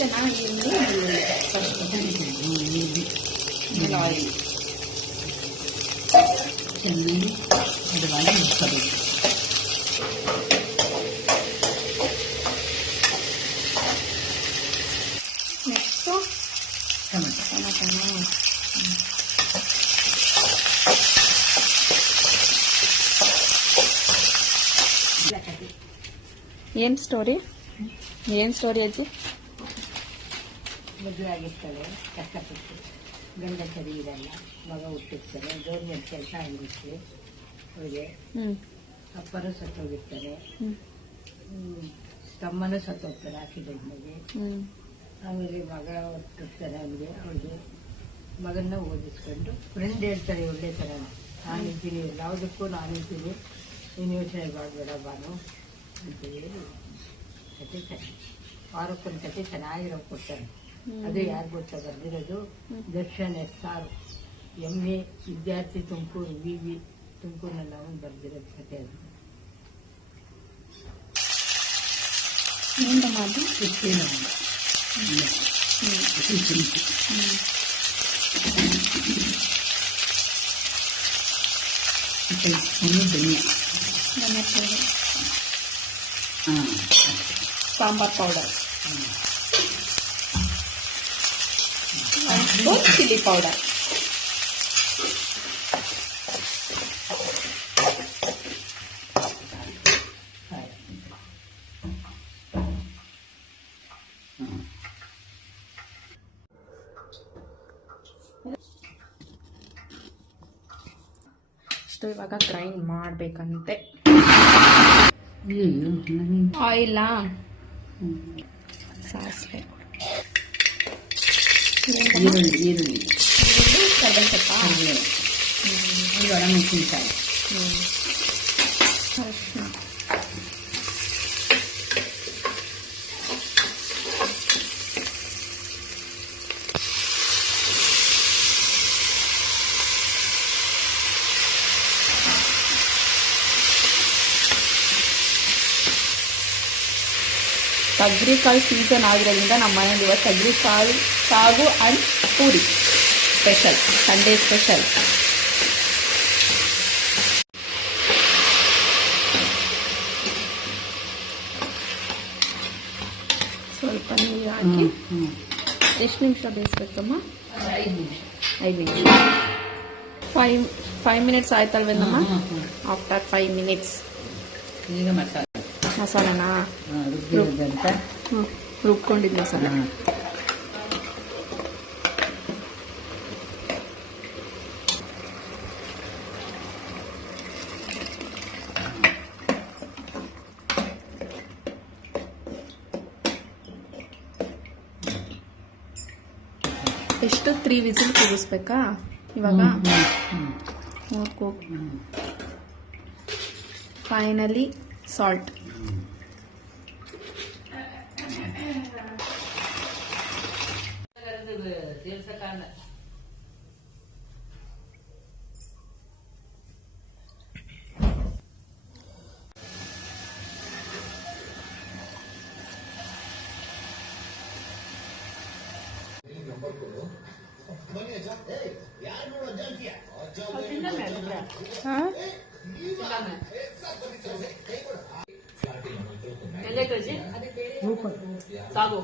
ಇಷ್ಟನಾ ಈರುಳ್ಳಿ ಆಮೇಲೆ ಆಯಿಲ್ ಚೆನ್ನಾಗಿ ಹದವಾಗಿ ಮುಚ್ಕೋಬೇಕು. ನೆಕ್ಸ್ಟು ಟೊಮೆಟೊನ ಏನು ಸ್ಟೋರಿ ಅಜ್ಜಿ? ಮದುವೆ ಆಗಿರ್ತಾಳೆ, ಕಷ್ಟಪಟ್ಟು ಗಂಡ ಸರಿ ಇರಲ್ಲ, ಮಗ ಹುಟ್ಟಿರ್ತಾರೆ, ಗೌರ್ಮೆಂಟ್ ಕೆಲಸ ಆಗಿರುತ್ತೆ ಅವಳಿಗೆ. ಅಪ್ಪನೂ ಸತ್ತೋಗಿರ್ತಾರೆ, ತಮ್ಮನೂ ಸತ್ತೋಗ್ತಾರೆ ಆಕ್ಸಿಡೆಂಟ್ನಾಗೆ. ಆಮೇಲೆ ಮಗ ಹುಟ್ಟಿರ್ತಾರೆ ಅವಳಿಗೆ ಮಗನ್ನ ಓದಿಸ್ಕೊಂಡು ಫ್ರೆಂಡ್ ಹೇಳ್ತಾರೆ ಒಳ್ಳೆ ಥರ, ನಾನಿದ್ದೀನಿ ಯಾವುದಕ್ಕೂ ನಾನಿದ್ದೀನಿ, ನೀನು ಯೋಚನೆ ಮಾಡಬೇಡ ಬಾನು ಅಂತ ಹೇಳಿ ಕತೆ ಚೆನ್ನಾಗಿ ವಾರಕ್ಕೊಂದು ಕತೆ ಚೆನ್ನಾಗಿರೋ ಕೊಡ್ತಾರೆ. ಅದು ಯಾರು ಗೊತ್ತಾ ಬರೆದಿರೋದು? ದರ್ಶನ್ SR MA ವಿದ್ಯಾರ್ಥಿ, ತುಮಕೂರು VV ತುಮಕೂರಿನಲ್ಲಿ ಅವನು ಬರೆದಿರೋದು ಕತೆ. ಅದು ಸಾಂಬಾರ್ ಪೌಡರ್, ಚಿಲ್ಲಿ ಪೌಡರ್, ಇಷ್ಟು ಇವಾಗ ಗ್ರೈಂಡ್ ಮಾಡಬೇಕಂತೆ. ಆಯಿಲ್ಲ, ಸಾಸಿವೆ, ಈರುಳ್ಳಿ, ಕರ್ಬೇಸಪ್ಪ, ಒಣಮೆಣಸಿನ್ಕಾಯಿ, ಅರಿಶಿನ, ತೊಗರಿಕಾಳು ಸೀಸನ್ ಆಗಿರೋದ್ರಿಂದ ನಮ್ಮ ಮನೇಲಿ ಇವತ್ತು ತೊಗರಿಕಾಳು ಸಾಗು and puri special, Sunday special. ಸ್ವಲ್ಪ ನೀರು ಹಾಕಿ ಎಷ್ಟು ನಿಮಿಷ ಬೇಯಿಸ್ಬೇಕಮ್ಮ? 5 ನಿಮಿಷ. 5 ಮಿನಿಟ್ಸ್ ಆಯ್ತಲ್ವೇನಮ್ಮ? ಆಫ್ಟರ್ 5 ಮಿನಿಟ್ಸ್ ಈಗ ಮಸಾಲನಾ ರುಬ್ಕೊಂಡಿದ್ದು ಮಸಾಲ. ಎಷ್ಟು 3 ವಿಸಿಲ್ ಕೂಗಿಸ್ಬೇಕಾ ಇವಾಗ? 4 ಫೈನಲಿ ಸಾಲ್ಟ್. ಸಾಗು